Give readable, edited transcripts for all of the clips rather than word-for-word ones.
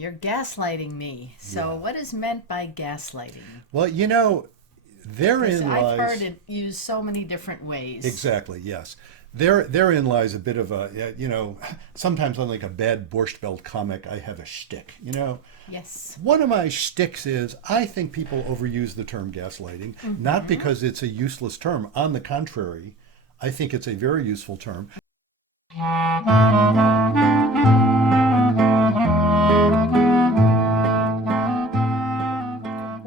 You're gaslighting me. So, what is meant by gaslighting? Well, therein I've lies. heard it used so many different ways. Exactly, yes. Therein lies a bit of sometimes unlike a bad Borscht Belt comic, I have a shtick. Yes. One of my shticks is I think people overuse the term gaslighting, not because it's a useless term. On the contrary, I think it's a very useful term.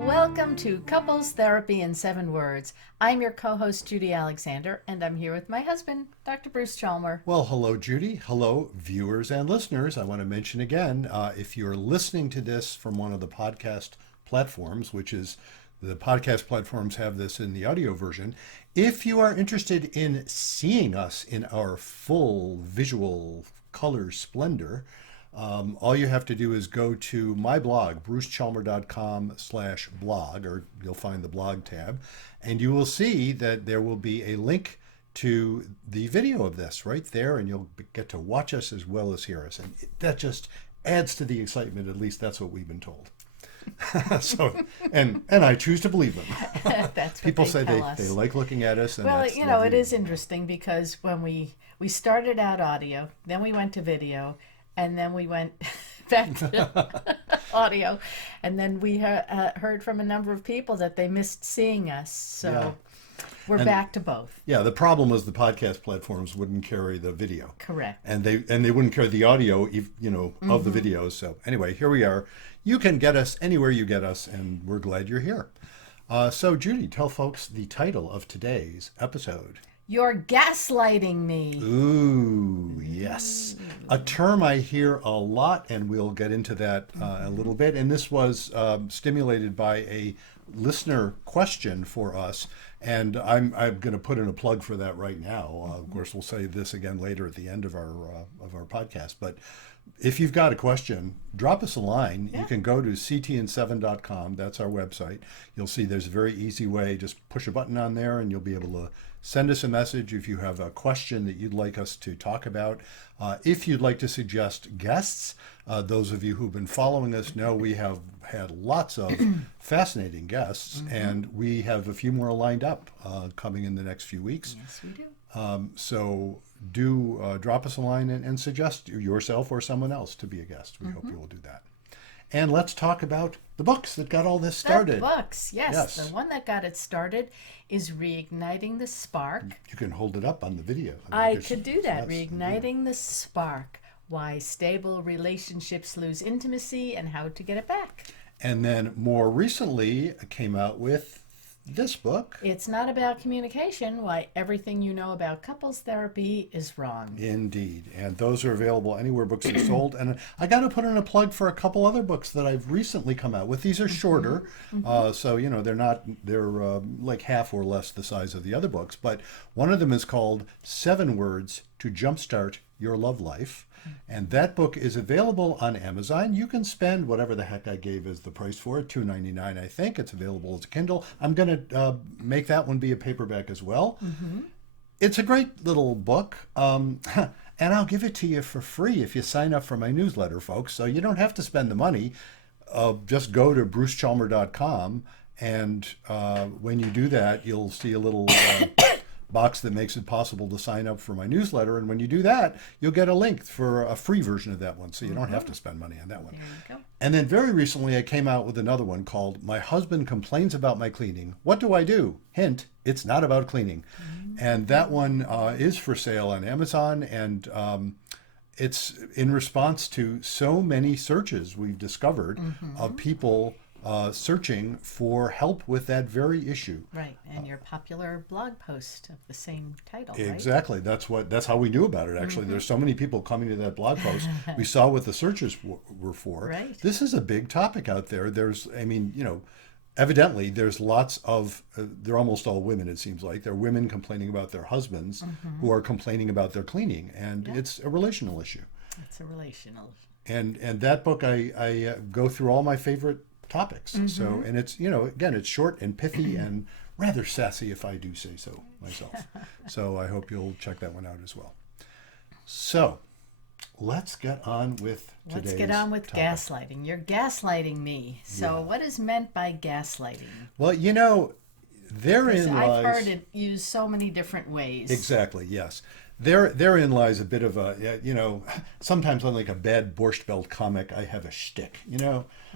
Welcome to Couples Therapy in 7 Words. I'm your co-host, Judy Alexander, and I'm here with my husband, Dr. Bruce Chalmer. Well, hello, Judy. Hello, viewers and listeners. I want to mention again, if you're listening to this from one of the podcast platforms, which is the podcast platforms have this in the audio version. If you are interested in seeing us in our full visual color splendor, all you have to do is go to my blog, brucechalmer.com/blog, or you'll find the blog tab, and you will see that there will be a link to the video of this right there, and you'll get to watch us as well as hear us. And that just adds to the excitement. At least that's what we've been told. So, and I choose to believe them. That's what People they say tell us. they like looking at us. And Well, that's it is interesting because when we started out audio, then we went to video, and then we went back to audio, and then we heard from a number of people that they missed seeing us. So we're back to both. Yeah, the problem was the podcast platforms wouldn't carry the video. Correct. And they wouldn't carry the audio, of the videos. So anyway, here we are. You can get us anywhere you get us, and we're glad you're here. So Judy, tell folks the title of today's episode. You're gaslighting me. Ooh, yes. A term I hear a lot, and we'll get into that a little bit. And this was stimulated by a listener question for us. And I'm going to put in a plug for that right now. Of course, we'll say this again later at the end of our podcast. But if you've got a question, drop us a line. Yeah. You can go to ctn7.com. That's our website. You'll see there's a very easy way. Just push a button on there, and you'll be able to send us a message if you have a question that you'd like us to talk about. If you'd like to suggest guests, those of you who've been following us know we have had lots of fascinating guests, and we have a few more lined up coming in the next few weeks. Yes, we do. So do drop us a line and suggest yourself or someone else to be a guest. We hope you will do that. And let's talk about the books that got all this started. The books, yes. Yes. The one that got it started is Reigniting the Spark. You can hold it up on the video. I could do that. Yes, Reigniting the Spark. Why stable relationships lose intimacy and how to get it back. And then more recently came out with this book. It's not about communication. Why everything you know about couples therapy is wrong. Indeed. And those are available anywhere books are sold. And I got to put in a plug for a couple other books that I've recently come out with. These are shorter. So, they're like half or less the size of the other books. But one of them is called 7 Words to Jumpstart Your Love Life. And that book is available on Amazon. You can spend whatever the heck I gave as the price for it, $2.99, I think. It's available as a Kindle. I'm going to make that one be a paperback as well. It's a great little book. And I'll give it to you for free if you sign up for my newsletter, folks. So you don't have to spend the money. Just go to brucechalmer.com. And when you do that, you'll see a little box that makes it possible to sign up for my newsletter. And when you do that, you'll get a link for a free version of that one. So you don't have to spend money on that one. There you go. And then very recently, I came out with another one called My Husband Complains About My Cleaning. What do I do? Hint, it's not about cleaning. And that one is for sale on Amazon. And it's in response to so many searches we've discovered of people searching for help with that very issue. Right, and your popular blog post of the same title, right? Exactly. That's how we knew about it, actually. There's so many people coming to that blog post. We saw what the searches were for. Right. This is a big topic out there. Evidently, there's lots of, they're almost all women, it seems like. They're women complaining about their husbands who are complaining about their cleaning. And it's a relational issue. It's a relational. And that book, I go through all my favorite topics. So, and it's, again, it's short and pithy and rather sassy, if I do say so myself. So I hope you'll check that one out as well. So let's get on with today's Let's get on with topic. gaslighting. You're gaslighting me. So, Yeah. what is meant by gaslighting? Well, therein lies. I've heard it used so many different ways. Exactly, yes. Therein lies a bit of a, sometimes on like a bad Borscht Belt comic, I have a shtick,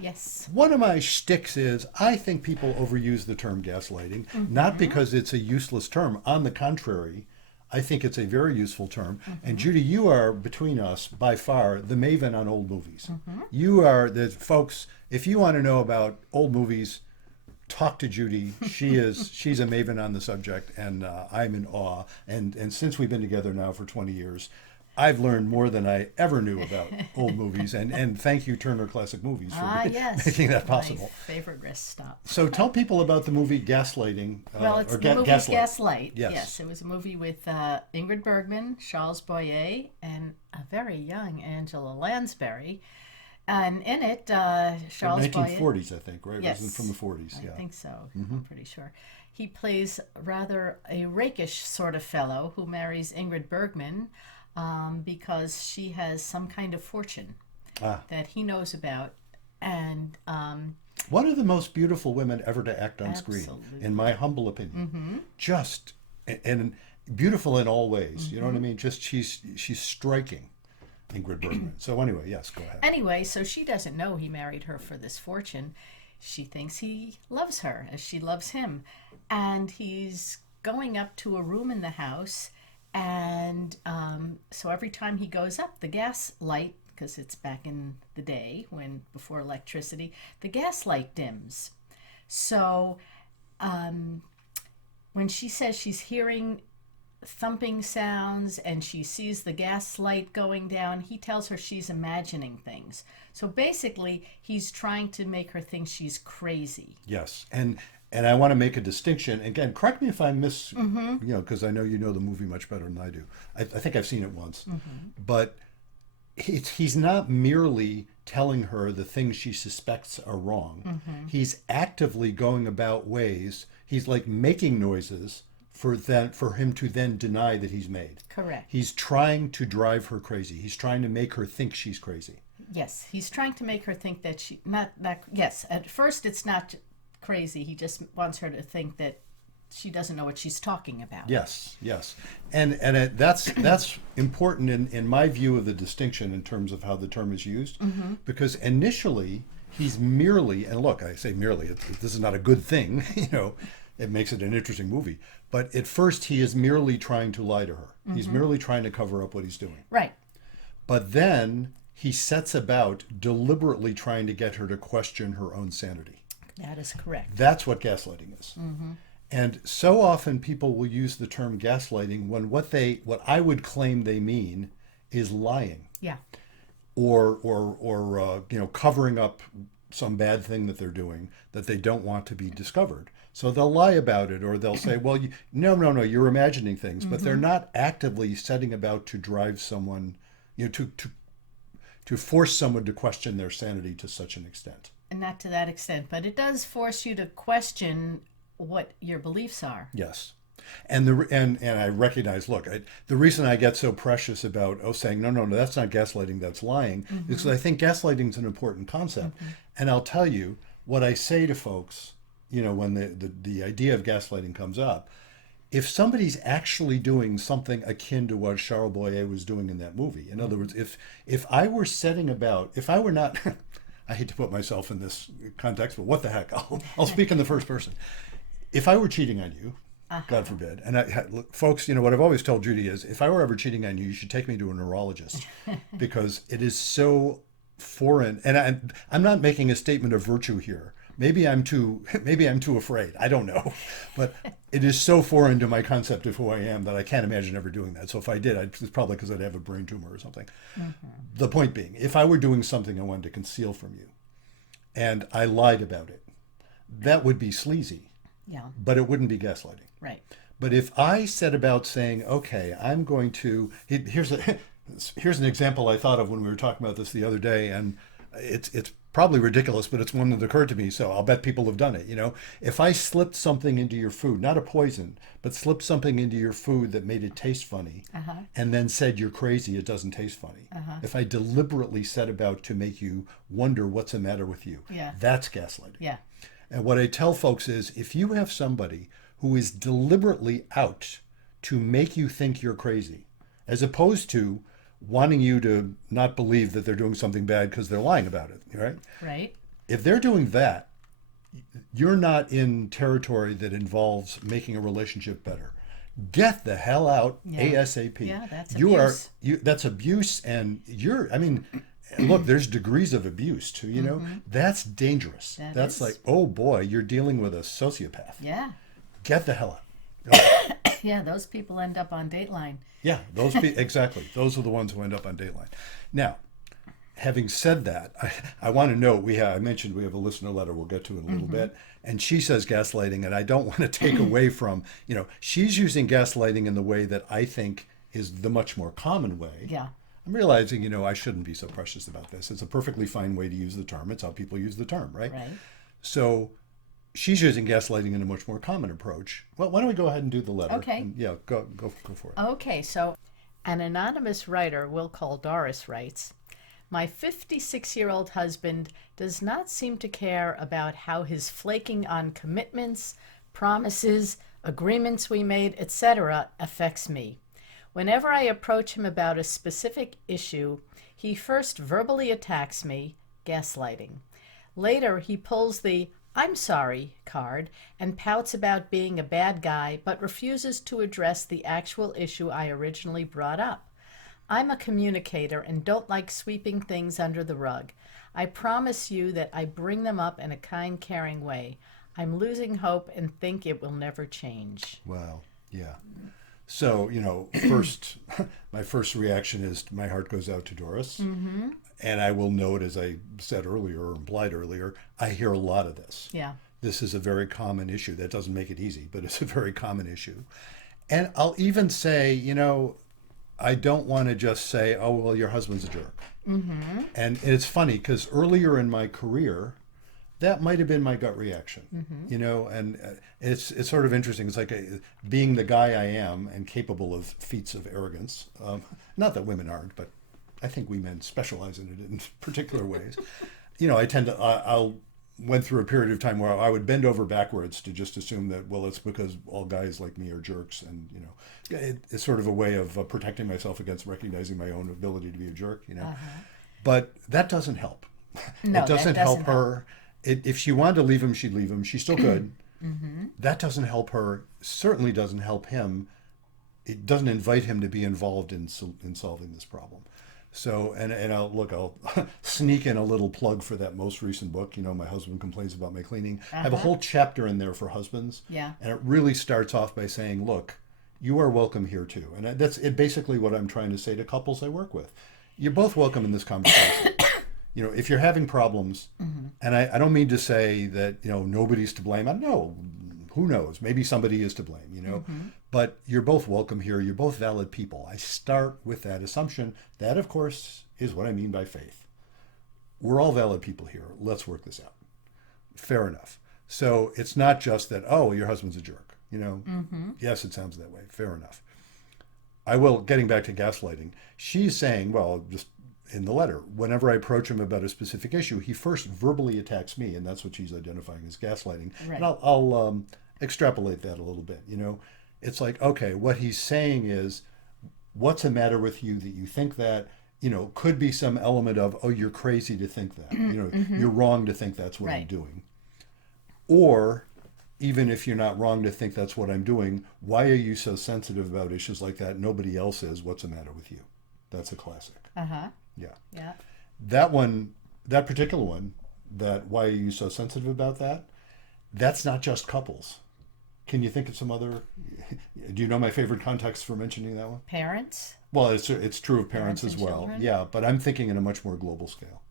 Yes. One of my shticks is I think people overuse the term gaslighting, not because it's a useless term. On the contrary, I think it's a very useful term. And Judy, you are, between us, by far the maven on old movies. You are the folks, if you want to know about old movies, talk to Judy. She's a maven on the subject, and I'm in awe. And since we've been together now for 20 years, I've learned more than I ever knew about old movies. And thank you, Turner Classic Movies, for Yes. making that possible. My favorite rest stop. So tell people about the movie Gaslighting. Well, it's the movie Gaslight. Yes. It was a movie with Ingrid Bergman, Charles Boyer, and a very young Angela Lansbury. And in it, Charles Boyer... 1940s, I think, right? Yes. It was from the 40s, yeah. I think so. I'm pretty sure. He plays rather a rakish sort of fellow who marries Ingrid Bergman because she has some kind of fortune that he knows about. And one of the most beautiful women ever to act on screen, Absolutely. in my humble opinion. Just, and beautiful in all ways. You know what I mean? Just she's striking, Ingrid Bergman. So anyway, yes, go ahead. anyway, so she doesn't know he married her for this fortune. She thinks he loves her as she loves him. And he's going up to a room in the house. And so every time he goes up, the gas light, because it's back in the day when before electricity, the gas light dims. So when she says she's hearing thumping sounds and she sees the gas light going down, he tells her she's imagining things. So basically, he's trying to make her think she's crazy. Yes, and I want to make a distinction. Again, correct me if I because I know you know the movie much better than I do. I think I've seen it once. But he's not merely telling her the things she suspects are wrong. He's actively going about ways, he's like making noises for him to then deny that he's made. Correct. He's trying to drive her crazy. He's trying to make her think she's crazy. Yes, he's trying to make her think that at first it's not crazy. He just wants her to think that she doesn't know what she's talking about. Yes, and that's important in my view of the distinction in terms of how the term is used, because initially he's merely, and look, I say merely, this is not a good thing, it makes it an interesting movie, but at first he is merely trying to lie to her. He's merely trying to cover up what he's doing. Right. But then he sets about deliberately trying to get her to question her own sanity. That is correct. That's what gaslighting is. And so often people will use the term gaslighting when what I would claim they mean is lying. Yeah. Or covering up some bad thing that they're doing that they don't want to be discovered. So they'll lie about it, or they'll say, well, no, you're imagining things, but they're not actively setting about to drive someone, to force someone to question their sanity to such an extent. And not to that extent, but it does force you to question what your beliefs are. Yes. And I recognize, look, the reason I get so precious about saying, no, that's not gaslighting, that's lying, is because I think gaslighting is an important concept. And I'll tell you, what I say to folks, when the idea of gaslighting comes up, if somebody's actually doing something akin to what Charles Boyer was doing in that movie, in other words, if I were setting about, if I were not... I hate to put myself in this context, but what the heck? I'll speak in the first person. If I were cheating on you, God forbid, and look, folks, what I've always told Judy is, if I were ever cheating on you, you should take me to a neurologist because it is so foreign. And I'm not making a statement of virtue here. Maybe I'm too afraid. I don't know, but it is so foreign to my concept of who I am that I can't imagine ever doing that. So if I did, it's probably because I'd have a brain tumor or something. The point being, if I were doing something I wanted to conceal from you, and I lied about it, that would be sleazy. Yeah. But it wouldn't be gaslighting. Right. But if I set about saying, okay, I'm going to here's an example I thought of when we were talking about this the other day, and it's probably ridiculous, but it's one that occurred to me, so I'll bet people have done it. If I slipped something into your food, not a poison, but slipped something into your food that made it taste funny, and then said you're crazy, it doesn't taste funny. If I deliberately set about to make you wonder what's the matter with you, that's gaslighting. Yeah. And what I tell folks is, if you have somebody who is deliberately out to make you think you're crazy, as opposed to wanting you to not believe that they're doing something bad because they're lying about it, right? Right. If they're doing that, you're not in territory that involves making a relationship better. Get the hell out ASAP. Yeah, that's abuse. abuse. That's abuse, and look, there's degrees of abuse too, That's dangerous. That's is. like, oh boy, you're dealing with a sociopath. Yeah. Get the hell out. Yeah, those people end up on Dateline. Yeah, exactly. Those are the ones who end up on Dateline. Now, having said that, I want to note I mentioned we have a listener letter we'll get to in a little bit, and she says gaslighting, and I don't want to take away from, she's using gaslighting in the way that I think is the much more common way. Yeah. I'm realizing, I shouldn't be so precious about this. It's a perfectly fine way to use the term. It's how people use the term, right? Right. So she's using gaslighting in a much more common approach. Well, why don't we go ahead and do the letter? Okay. And, yeah, go for it. Okay, so an anonymous writer, we'll call Doris, writes, "My 56-year-old husband does not seem to care about how his flaking on commitments, promises, agreements we made, etc. affects me. Whenever I approach him about a specific issue, he first verbally attacks me, gaslighting. Later, he pulls the 'I'm sorry' card and pouts about being a bad guy, but refuses to address the actual issue I originally brought up. I'm a communicator and don't like sweeping things under the rug. I promise you that I bring them up in a kind, caring way. I'm losing hope and think it will never change." Wow. Yeah. So, my first reaction is my heart goes out to Doris. Mm-hmm. And I will note, as I said earlier, or implied earlier, I hear a lot of this. Yeah. This is a very common issue. That doesn't make it easy, but it's a very common issue. And I'll even say, I don't want to just say, oh, well, your husband's a jerk. Mm-hmm. And it's funny because earlier in my career, that might have been my gut reaction, and it's sort of interesting. It's like being the guy I am and capable of feats of arrogance. Not that women aren't, but I think we men specialize in it in particular ways. I tend to, I went through a period of time where I would bend over backwards to just assume that, well, it's because all guys like me are jerks. And, it's sort of a way of protecting myself against recognizing my own ability to be a jerk, But that doesn't help. No, it doesn't that help her. If she wanted to leave him, she'd leave him. She still could. Mm-hmm. That doesn't help her. Certainly doesn't help him. It doesn't invite him to be involved in solving this problem. So, and I'll sneak in a little plug for that most recent book. My husband complains about my cleaning. I have a whole chapter in there for husbands. Yeah. And it really starts off by saying, look, you are welcome here too. And that's basically what I'm trying to say to couples I work with. You're both welcome in this conversation. If you're having problems, and I don't mean to say that, nobody's to blame. I don't know. Who knows? Maybe somebody is to blame, But you're both welcome here. You're both valid people. I start with that assumption. That, of course, is what I mean by faith. We're all valid people here. Let's work this out. Fair enough. So it's not just that, oh, your husband's a jerk. Yes, it sounds that way. Fair enough. Getting back to gaslighting, she's saying, well, just in the letter, whenever I approach him about a specific issue, he first verbally attacks me, and that's what she's identifying as gaslighting. Right. And I'll extrapolate that a little bit. It's like, okay, what he's saying is, what's the matter with you that you think that? Could be some element of, oh, you're crazy to think that. You're wrong to think that's what I'm doing. Or, even if you're not wrong to think that's what I'm doing, why are you so sensitive about issues like that? Nobody else is. What's the matter with you? That's a classic. Uh-huh. Yeah. Yeah. That particular one, that why are you so sensitive about that? That's not just couples. Can you think of some other? Do you know my favorite context for mentioning that one? Parents. Well, it's true of parents as well. Children. Yeah, but I'm thinking in a much more global scale.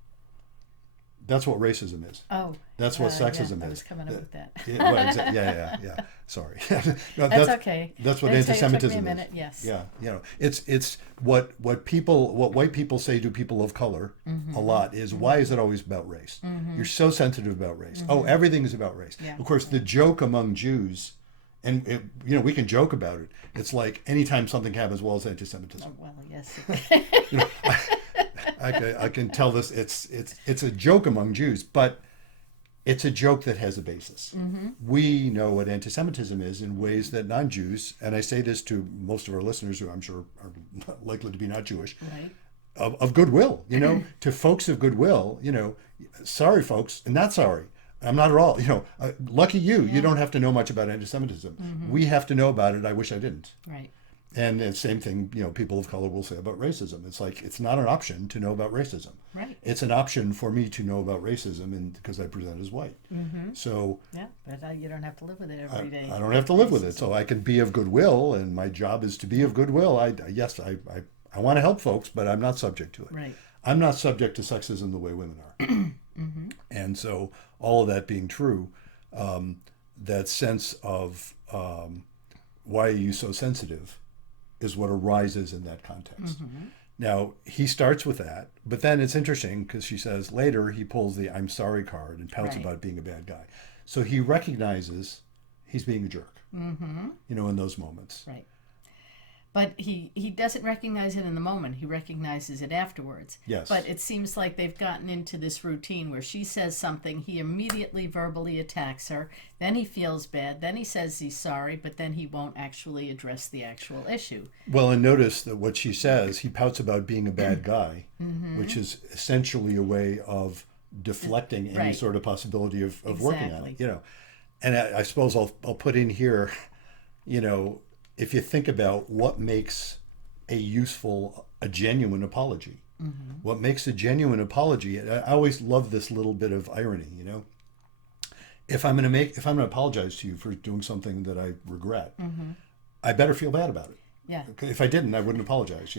That's what racism is. Oh, That's what sexism yeah, I is. was coming up with that. Yeah, well, yeah. Sorry. No, That's okay. That's what It took anti-Semitism me a is. minute, yes. Yeah, it's what white people say to people of color a lot is, why is it always about race? You're so sensitive about race. Oh, everything is about race. Yeah. Of course, the joke among Jews, and we can joke about it. It's like anytime something happens, well, it's anti-Semitism. Oh, well, yes. You know, I can tell this. It's a joke among Jews, but it's a joke that has a basis. We know what anti-Semitism is in ways that non-Jews, and I say this to most of our listeners who I'm sure are likely to be not Jewish, Right. of goodwill, to folks of goodwill, sorry folks, and not sorry. I'm not at all, lucky you. You don't have to know much about anti-Semitism. We have to know about it. I wish I didn't. Right. And the same thing, people of color will say about racism. It's like, it's not an option to know about racism. Right. It's an option for me to know about racism, and because I present as white. So Yeah, but you don't have to live with it every day. I don't have to live with it. So I can be of goodwill, and my job is to be of goodwill. I want to help folks, but I'm not subject to it. Right. I'm not subject to sexism the way women are. And so all of that being true, that sense of why are you so sensitive is what arises in that context. Now, he starts with that, but then it's interesting because she says later he pulls the I'm sorry card and pouts Right. about being a bad guy. So he recognizes he's being a jerk, in those moments. Right. But he doesn't recognize it in the moment. He recognizes it afterwards. Yes. But it seems like they've gotten into this routine where she says something, he immediately verbally attacks her, then he feels bad, then he says he's sorry, but then he won't actually address the actual issue. Well, and notice that what she says, he pouts about being a bad guy, which is essentially a way of deflecting any Right. sort of possibility of working on Exactly. it, And I suppose I'll put in here, if you think about what makes a genuine apology, what makes a genuine apology, I always love this little bit of irony, if I'm going to apologize to you for doing something that I regret, I better feel bad about it. Yeah. If I didn't, I wouldn't apologize,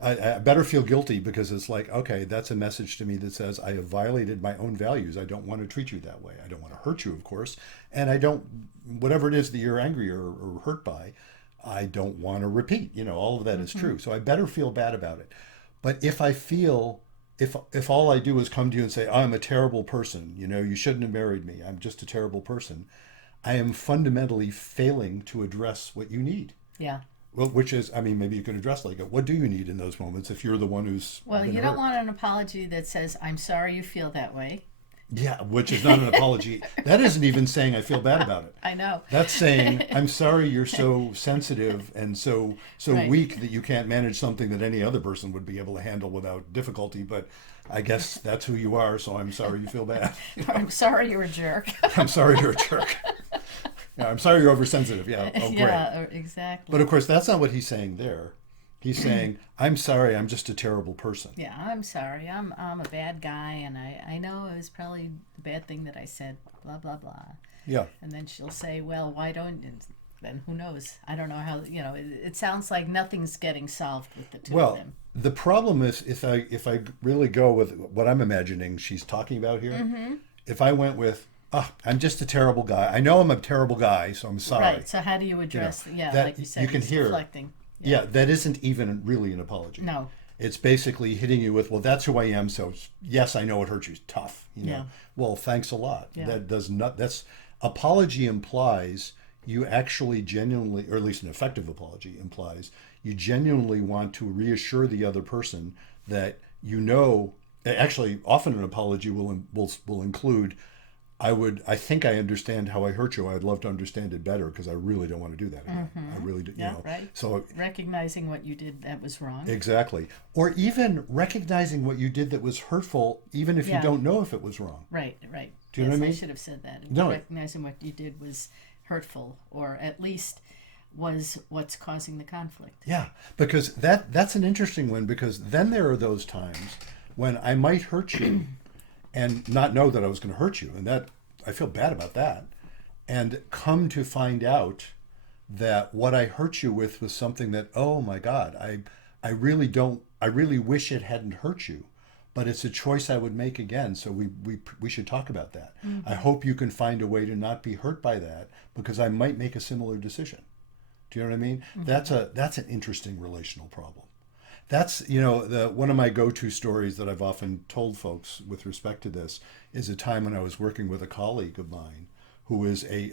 I better feel guilty, because it's like, okay, that's a message to me that says I have violated my own values. I don't want to treat you that way. I don't want to hurt you, of course. And I don't, whatever it is that you're angry or hurt by, I don't want to repeat. All of that is true. So I better feel bad about it. But if I feel, if all I do is come to you and say, I'm a terrible person, you shouldn't have married me, I'm just a terrible person, I am fundamentally failing to address what you need. Yeah. Well, which is, maybe you can address what do you need in those moments if you're the one who's Well, been you don't hurt? want an apology that says, I'm sorry you feel that way. Yeah, which is not an apology. That isn't even saying I feel bad about it. I know. That's saying, I'm sorry you're so sensitive and so Right. weak that you can't manage something that any other person would be able to handle without difficulty, but I guess that's who you are, so I'm sorry you feel bad. I'm sorry you're a jerk. I'm sorry you're a jerk. Yeah, I'm sorry you're oversensitive. Yeah, oh great. Yeah, exactly. But of course, that's not what he's saying there. He's saying, I'm sorry, I'm just a terrible person. Yeah, I'm sorry. I'm a bad guy, and I know it was probably a bad thing that I said, blah, blah, blah. Yeah. And then she'll say, well, why don't, and then who knows? I don't know how, it sounds like nothing's getting solved with the two of Well, them. the problem is, if I really go with what I'm imagining she's talking about here, if I went with, I'm just a terrible guy. I know I'm a terrible guy, so I'm sorry. Right, so how do you address, that like you said, you can it's hear. deflecting. Yeah, that isn't even really an apology. No. It's basically hitting you with, well, that's who I am, so yes, I know it hurt you. Tough, Yeah. Well, thanks a lot. Yeah. That does not, apology implies you actually genuinely, or at least an effective apology implies, you genuinely want to reassure the other person that actually often an apology will include, I think I understand how I hurt you. I'd love to understand it better because I really don't want to do that again. I really do. Yeah, right. So Recognizing what you did that was wrong. exactly. Or even recognizing what you did that was hurtful, even if you Yeah. don't know if it was wrong. Right. Do you know what I mean? I should have said that. No. Recognizing what you did was hurtful, or at least was what's causing the conflict. Yeah, because that's an interesting one, because then there are those times when I might hurt you and not know that I was going to hurt you, and that I feel bad about that, and come to find out that what I hurt you with was something that, oh my God, I really wish it hadn't hurt you, but it's a choice I would make again. So we should talk about that. I hope you can find a way to not be hurt by that, because I might make a similar decision. Do you know what I mean? That's an interesting relational problem. That's, one of my go-to stories that I've often told folks with respect to this is a time when I was working with a colleague of mine who is a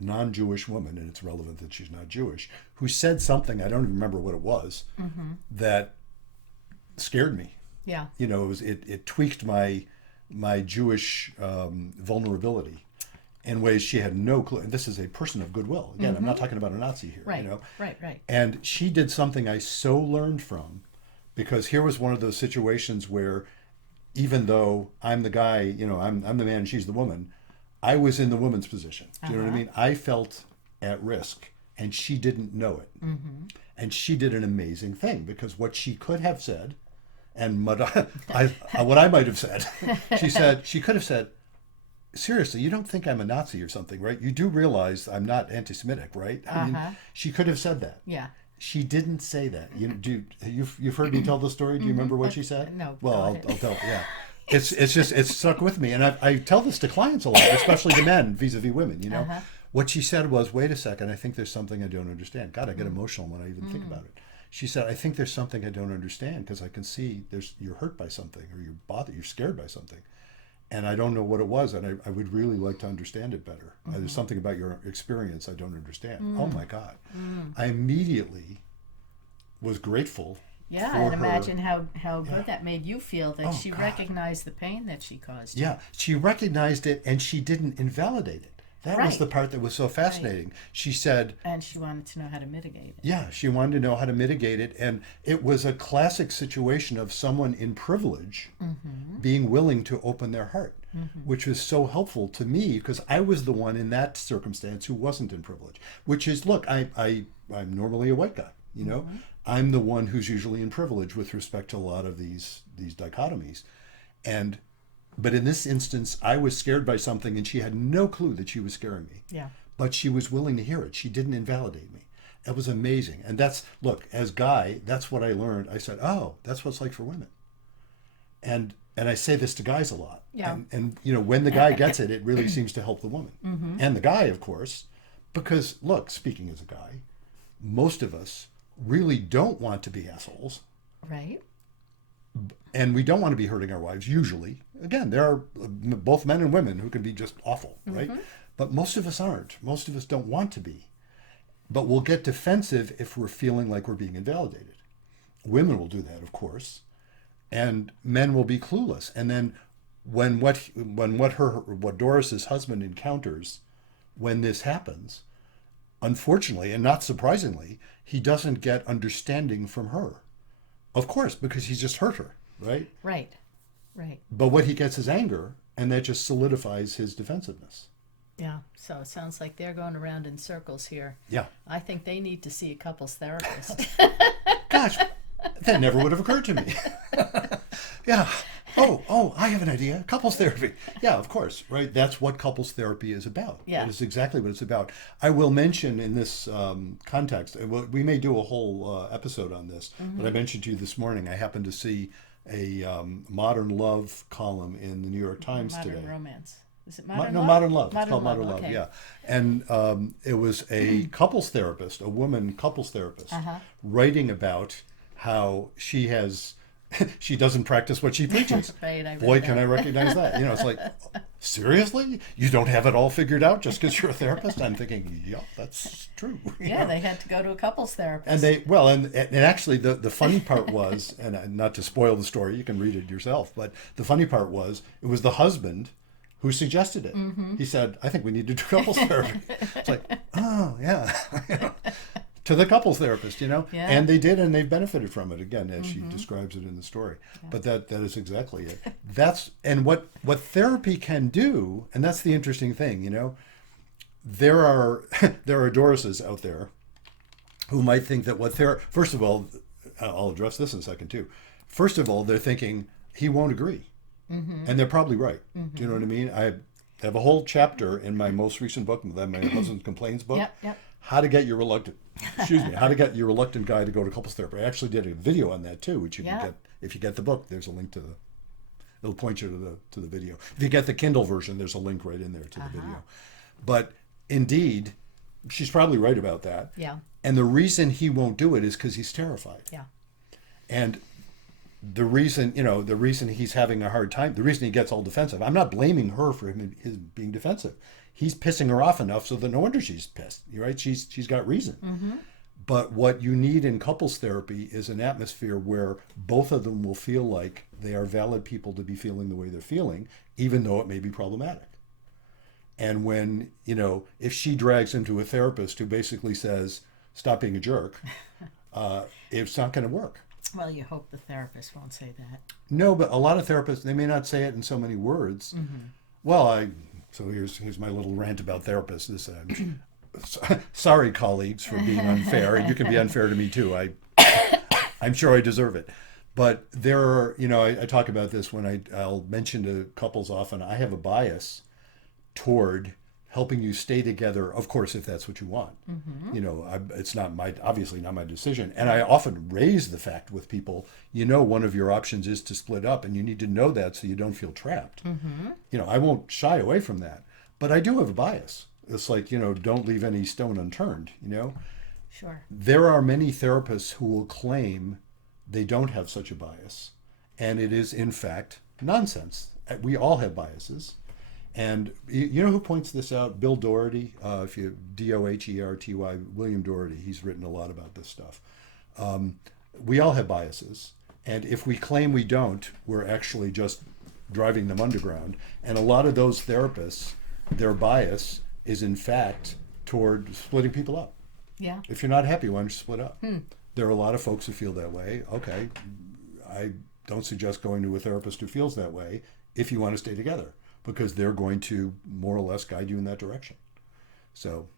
non-Jewish woman, and it's relevant that she's not Jewish, who said something, I don't even remember what it was, that scared me. Yeah. It tweaked my Jewish vulnerability in ways she had no clue. And this is a person of goodwill. Again, I'm not talking about a Nazi here. Right. Right. And she did something I so learned from, because here was one of those situations where, even though I'm the guy, I'm the man, she's the woman, I was in the woman's position. Do you know what I mean? I felt at risk, and she didn't know it. And she did an amazing thing, because what she could have said, and what I might have said, she could have said, seriously, you don't think I'm a Nazi or something, right? You do realize I'm not anti-Semitic, right? I mean, she could have said that. Yeah. She didn't say that. You've heard me tell the story. Do you remember what she said? No. Well, I'll tell. Yeah. It's stuck with me, and I tell this to clients a lot, especially the men vis-a-vis women. What she said was, "Wait a second, I think there's something I don't understand." God, I get emotional when I even think about it. She said, "I think there's something I don't understand, because I can see you're hurt by something, or you're bothered, you're scared by something, and I don't know what it was, and I would really like to understand it better. There's something about your experience I don't understand." Oh my God! I immediately was grateful. Yeah, and imagine how good that made you feel, that she recognized the pain that she caused you. Yeah, she recognized it, and she didn't invalidate it. That was the part that was so fascinating. Right. She said... And she wanted to know how to mitigate it. Yeah, she wanted to know how to mitigate it, and it was a classic situation of someone in privilege being willing to open their heart, which was so helpful to me, because I was the one in that circumstance who wasn't in privilege. Which is, look, I'm normally a white guy, I'm the one who's usually in privilege with respect to a lot of these dichotomies. But in this instance, I was scared by something, and she had no clue that she was scaring me. Yeah. But she was willing to hear it. She didn't invalidate me. It was amazing. And look, as Guy, that's what I learned. I said, oh, that's what it's like for women. And I say this to guys a lot. Yeah. And when the guy gets it, it really seems to help the woman. And the guy, of course, because, look, speaking as a guy, most of us really don't want to be assholes. Right. And we don't want to be hurting our wives, usually. Again, there are both men and women who can be just awful, right? But most of us aren't. Most of us don't want to be. But we'll get defensive if we're feeling like we're being invalidated. Women will do that, of course. And men will be clueless. And then when what Doris's husband encounters when this happens, unfortunately, and not surprisingly, he doesn't get understanding from her. Of course, because he's just hurt her, right? Right. But what he gets is anger, and that just solidifies his defensiveness. Yeah, so it sounds like they're going around in circles here. Yeah. I think they need to see a couples therapist. Gosh, that never would have occurred to me. Yeah. Oh, I have an idea. Couples therapy. Yeah, of course, right? That's what couples therapy is about. Yeah. That is exactly what it's about. I will mention in this context, we may do a whole episode on this, but I mentioned to you this morning, I happened to see a modern love column in the New York Times today. Modern romance. Is it modern love? No, modern love. Modern it's called love, modern love, okay. yeah. And it was a couples therapist, a woman couples therapist, writing about how she doesn't practice what she preaches. Right, I read Boy, that. can I recognize that. It's like, seriously? You don't have it all figured out just because you're a therapist? I'm thinking, yeah, that's true. Yeah, they had to go to a couples therapist. And actually the funny part was, and not to spoil the story, you can read it yourself, but the funny part was, it was the husband who suggested it. He said, I think we need to do couples therapy. It's like, oh, yeah. To the couples therapist, Yeah. and they did, and they've benefited from it, again, as she describes it in the story. Yeah. But that is exactly it. And what therapy can do, and that's the interesting thing, there are Dorises out there who might think that first of all, I'll address this in a second too. First of all, they're thinking he won't agree. And they're probably right. Do you know what I mean? I have a whole chapter in my most recent book, my Husband Complains book, Yep. how to get your reluctant guy to go to couples therapy. I actually did a video on that too, which you can get if you get the book. There's a link to It'll point you to the video. If you get the Kindle version, there's a link right in there to the video. But indeed, she's probably right about that. Yeah. And the reason he won't do it is because he's terrified. Yeah. And the reason he's having a hard time, the reason he gets all defensive, I'm not blaming her for his being defensive. He's pissing her off enough so that no wonder she's pissed, right? She's got reason. Mm-hmm. But what you need in couples therapy is an atmosphere where both of them will feel like they are valid people to be feeling the way they're feeling, even though it may be problematic. And when, if she drags him to a therapist who basically says, stop being a jerk, it's not going to work. Well, you hope the therapist won't say that. No, but a lot of therapists, they may not say it in so many words. Mm-hmm. Well, so here's my little rant about therapists. Sorry, colleagues, for being unfair. And you can be unfair to me too. I'm sure I deserve it. But there are, I talk about this when I'll mention to couples often, I have a bias toward helping you stay together, of course, if that's what you want. Mm-hmm. It's not obviously not my decision. And I often raise the fact with people, one of your options is to split up, and you need to know that so you don't feel trapped. Mm-hmm. I won't shy away from that. But I do have a bias. It's like, don't leave any stone unturned, Sure. There are many therapists who will claim they don't have such a bias. And it is, in fact, nonsense. We all have biases. And you know who points this out? Bill Doherty, Doherty, William Doherty. He's written a lot about this stuff. We all have biases. And if we claim we don't, we're actually just driving them underground. And a lot of those therapists, their bias is in fact toward splitting people up. Yeah. If you're not happy, why don't you split up? There are a lot of folks who feel that way. Okay, I don't suggest going to a therapist who feels that way if you want to stay together, because they're going to more or less guide you in that direction. So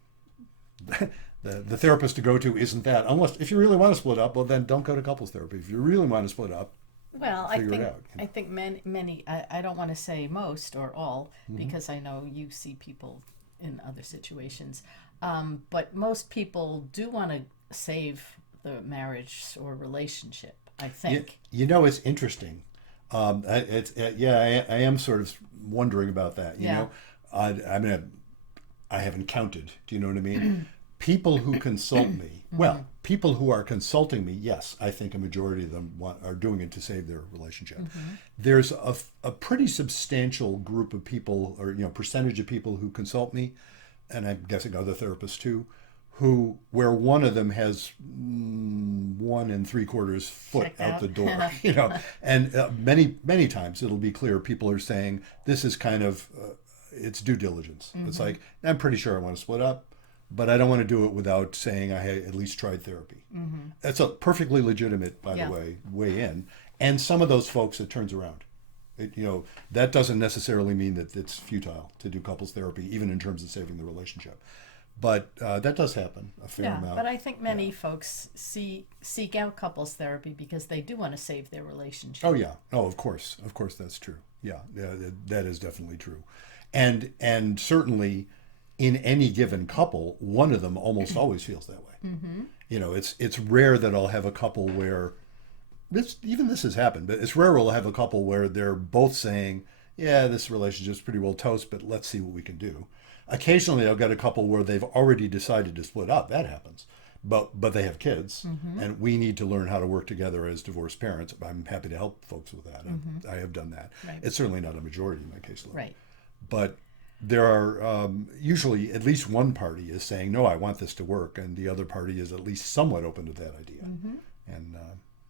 the therapist to go to isn't that. Unless, if you really want to split up, well, then don't go to couples therapy. If you really want to split up, well, figure it out. I think many, I don't want to say most or all, because I know you see people in other situations, but most people do want to save the marriage or relationship, I think. It's interesting. I am sort of wondering about that. You know, I haven't counted. Do you know what I mean? People who consult me, well, people who are consulting me, yes, I think a majority of them are doing it to save their relationship. There's a pretty substantial group of people, or percentage of people who consult me, and I'm guessing other therapists too, where one of them has 1 3/4 foot out the door, and many times it'll be clear people are saying this is kind of it's due diligence. It's like, I'm pretty sure I want to split up, but I don't want to do it without saying I had at least tried therapy. That's a perfectly legitimate, by the way in. And some of those folks, it turns around. That doesn't necessarily mean that it's futile to do couples therapy, even in terms of saving the relationship. But that does happen a fair amount. But I think many folks seek out couples therapy because they do want to save their relationship. Oh, yeah. Oh, of course that's true. Yeah, that is definitely true. And certainly in any given couple, one of them almost always feels that way. It's rare that I'll have a couple where this has happened, but it's rare I'll have a couple where they're both saying, yeah, this relationship's pretty well toast, but let's see what we can do. Occasionally I'll get a couple where they've already decided to split up. That happens. But they have kids, and we need to learn how to work together as divorced parents. I'm happy to help folks with that. I have done that. Right. It's certainly not a majority in my caseload. Right. But there are usually at least one party is saying, no, I want this to work, and the other party is at least somewhat open to that idea, and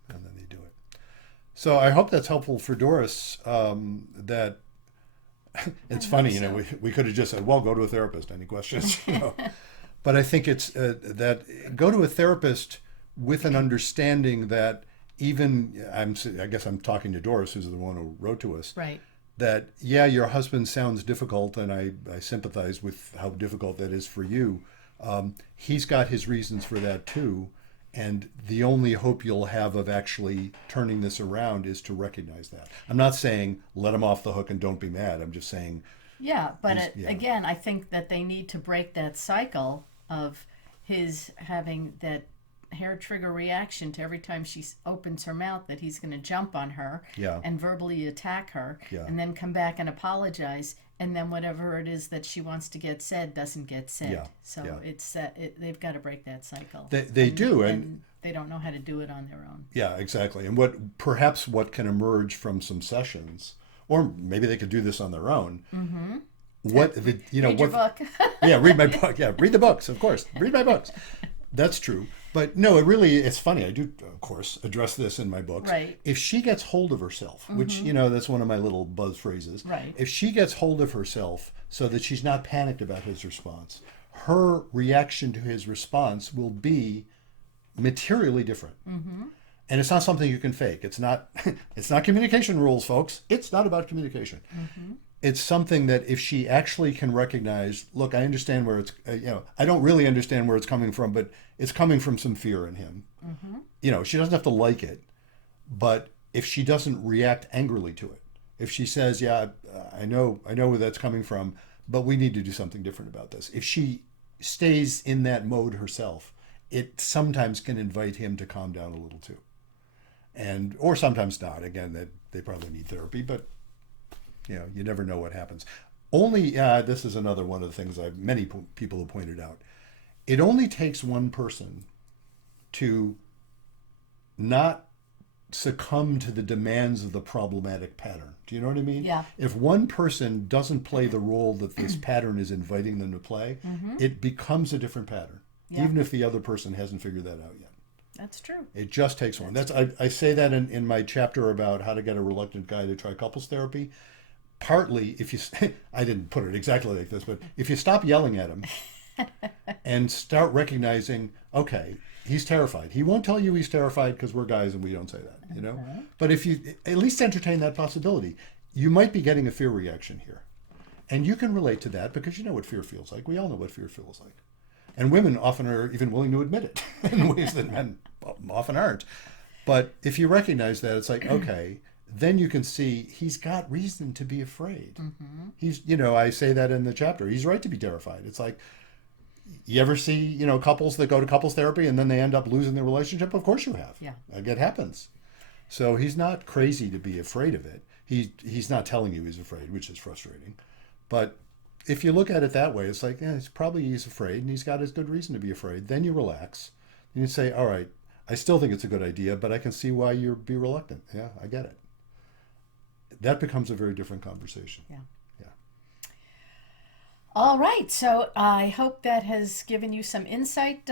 then they do it. So I hope that's helpful for Doris. That it's funny, we could have just said, well, go to a therapist. Any questions? But I think it's that go to a therapist with an understanding that I guess I'm talking to Doris, who's the one who wrote to us. Right. That, yeah, your husband sounds difficult, and I sympathize with how difficult that is for you. He's got his reasons for that too. And the only hope you'll have of actually turning this around is to recognize that. I'm not saying let him off the hook and don't be mad. I'm just saying... Yeah, but again, I think that they need to break that cycle of his having hair trigger reaction to every time she opens her mouth that he's going to jump on her Yeah. and verbally attack her, Yeah. and then come back and apologize, and then whatever it is that she wants to get said doesn't get said. Yeah. So Yeah. it's they've got to break that cycle. They do, and they don't know how to do it on their own. Yeah, exactly. And what can emerge from some sessions, or maybe they could do this on their own. Mm-hmm. Read your book. Yeah, read my book. Yeah, read the books, of course. Read my books. That's true. But no, it's funny. I do, of course, address this in my books. Right. If she gets hold of herself, which, that's one of my little buzz phrases. Right. If she gets hold of herself so that she's not panicked about his response, her reaction to his response will be materially different. Mm-hmm. And it's not something you can fake. It's not communication rules, folks. It's not about communication. Mm-hmm. It's something that if she actually can recognize, look, I understand where it's, I don't really understand where it's coming from, but it's coming from some fear in him. Mm-hmm. She doesn't have to like it, but if she doesn't react angrily to it, if she says, yeah, I know where that's coming from, but we need to do something different about this. If she stays in that mode herself, it sometimes can invite him to calm down a little too. Or sometimes not. Again, that they probably need therapy, but you never know what happens. Only, this is another one of the things many people have pointed out. It only takes one person to not succumb to the demands of the problematic pattern. Do you know what I mean? Yeah. If one person doesn't play the role that this pattern is inviting them to play, it becomes a different pattern, even if the other person hasn't figured that out yet. That's true. It just takes one. I say that in my chapter about how to get a reluctant guy to try couples therapy. Partly, if you, I didn't put it exactly like this, but if you stop yelling at him and start recognizing, okay, he's terrified. He won't tell you he's terrified because we're guys and we don't say that, But if you at least entertain that possibility, you might be getting a fear reaction here. And you can relate to that because you know what fear feels like. We all know what fear feels like. And women often are even willing to admit it in ways that men often aren't. But if you recognize that, it's like, okay, then you can see he's got reason to be afraid. Mm-hmm. He's, I say that in the chapter. He's right to be terrified. It's like, you ever see, couples that go to couples therapy and then they end up losing their relationship? Of course you have. Yeah. It happens. So he's not crazy to be afraid of it. He's not telling you he's afraid, which is frustrating. But if you look at it that way, it's like, he's afraid and he's got his good reason to be afraid. Then you relax and you say, all right, I still think it's a good idea, but I can see why you'd be reluctant. Yeah, I get it. That becomes a very different conversation. Yeah. Yeah. All right. So I hope that has given you some insight,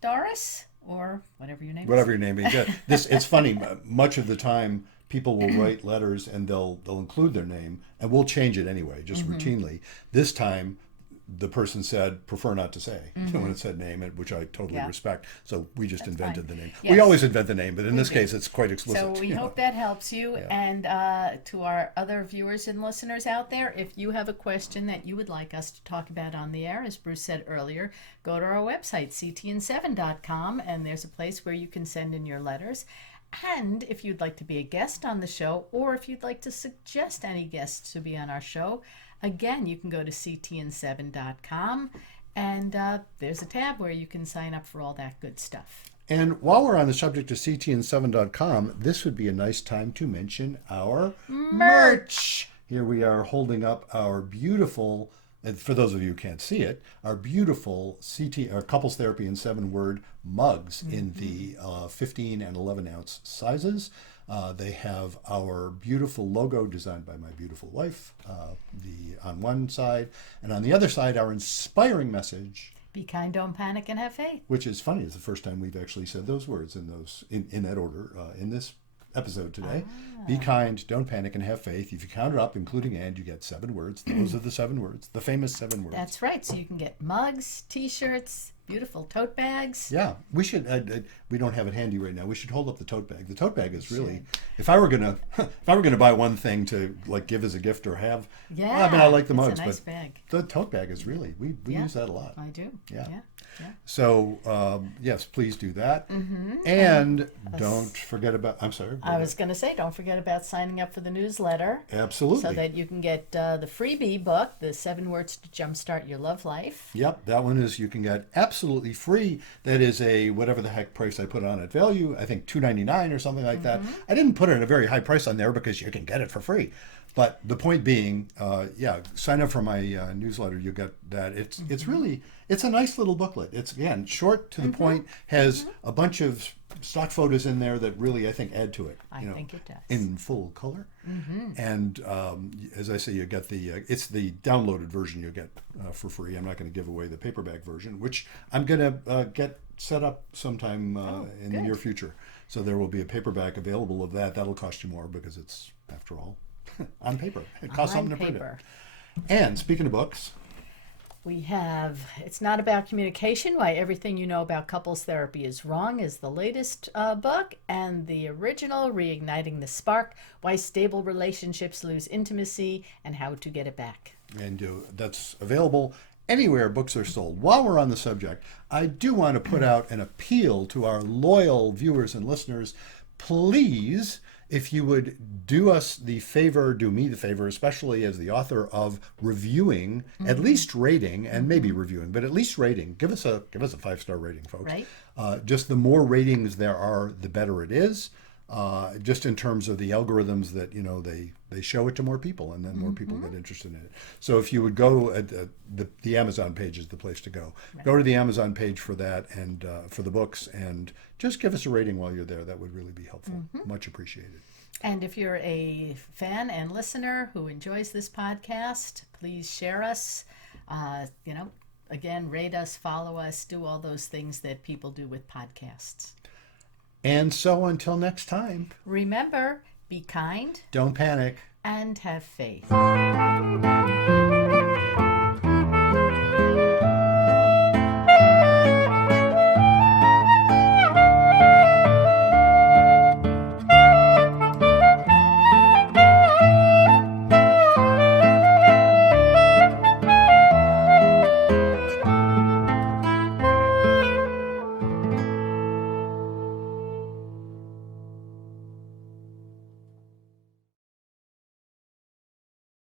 Doris, or whatever your name is. Whatever your name is. Yeah. It's funny. Much of the time, people will write letters and they'll include their name, and we'll change it anyway, just routinely. This time, the person said, prefer not to say when it said name, which I totally respect. So we just invented the name. Yes. We always invent the name, but in this case, it's quite explicit. So we hope that helps you. Yeah. And to our other viewers and listeners out there, if you have a question that you would like us to talk about on the air, as Bruce said earlier, go to our website, ctn7.com, and there's a place where you can send in your letters. And if you'd like to be a guest on the show, or if you'd like to suggest any guests to be on our show, again, you can go to ctn7.com, and there's a tab where you can sign up for all that good stuff. And while we're on the subject of ctn7.com, this would be a nice time to mention our merch. Here we are holding up our beautiful, and for those of you who can't see it, our beautiful Couples Therapy in 7-word mugs in the 15 and 11 ounce sizes. They have our beautiful logo designed by my beautiful wife, on one side, and on the other side, our inspiring message. Be kind, don't panic, and have faith. Which is funny. It's the first time we've actually said those words in that order in this episode today. Be kind, don't panic, and have faith. If you count it up, including and, you get 7 words. Those are the 7 words, the famous 7 words. That's right. So you can get mugs, T-shirts, beautiful tote bags. Yeah, we should. We don't have it handy right now. We should hold up the tote bag. The tote bag is really. If I were gonna buy one thing to give as a gift or have. Yeah. Well, I mean, I like the mugs, it's a nice but bag. the tote bag is really we use that a lot. I do. Yeah. Yeah. So yes, please do that, and don't forget about. I'm sorry. I was going to say, don't forget about signing up for the newsletter. Absolutely. So that you can get the freebie book, the 7 Words to Jumpstart Your Love Life. Yep, that one is you can get absolutely absolutely free. That is a whatever the heck price I put on it value. I think $2.99 or something like that. I didn't put it at a very high price on there because you can get it for free. But the point being, sign up for my newsletter. You get that. It's really it's a nice little booklet. It's again short to the point. Has a bunch of stock photos in there that really I think add to it. I think it does. In full color. And as I say, you get the it's the downloaded version you get for free. I'm not going to give away the paperback version, which I'm going to get set up sometime in the near future. So there will be a paperback available of that. That'll cost you more because it's, after all, on paper. It costs something to print it. And speaking of books, we have It's Not About Communication, Why Everything You Know About Couples Therapy is Wrong is the latest book, and the original, Reigniting the Spark, Why Stable Relationships Lose Intimacy and How to Get It Back. And that's available anywhere books are sold. While we're on the subject, I do want to put out an appeal to our loyal viewers and listeners. Please, if you would do me the favor, especially as the author, of reviewing, at least rating, and maybe reviewing, but at least rating. Give us a 5-star rating, folks. Right. Just the more ratings there are, the better it is. Just in terms of the algorithms that they show it to more people, and then more people get interested in it. So if you would go at the Amazon page is the place to go. Right. Go to the Amazon page for that, and for the books, and just give us a rating while you're there. That would really be helpful. Much appreciated. And if you're a fan and listener who enjoys this podcast, please share us. Again, rate us, follow us, do all those things that people do with podcasts. And so until next time, remember, be kind, don't panic, and have faith.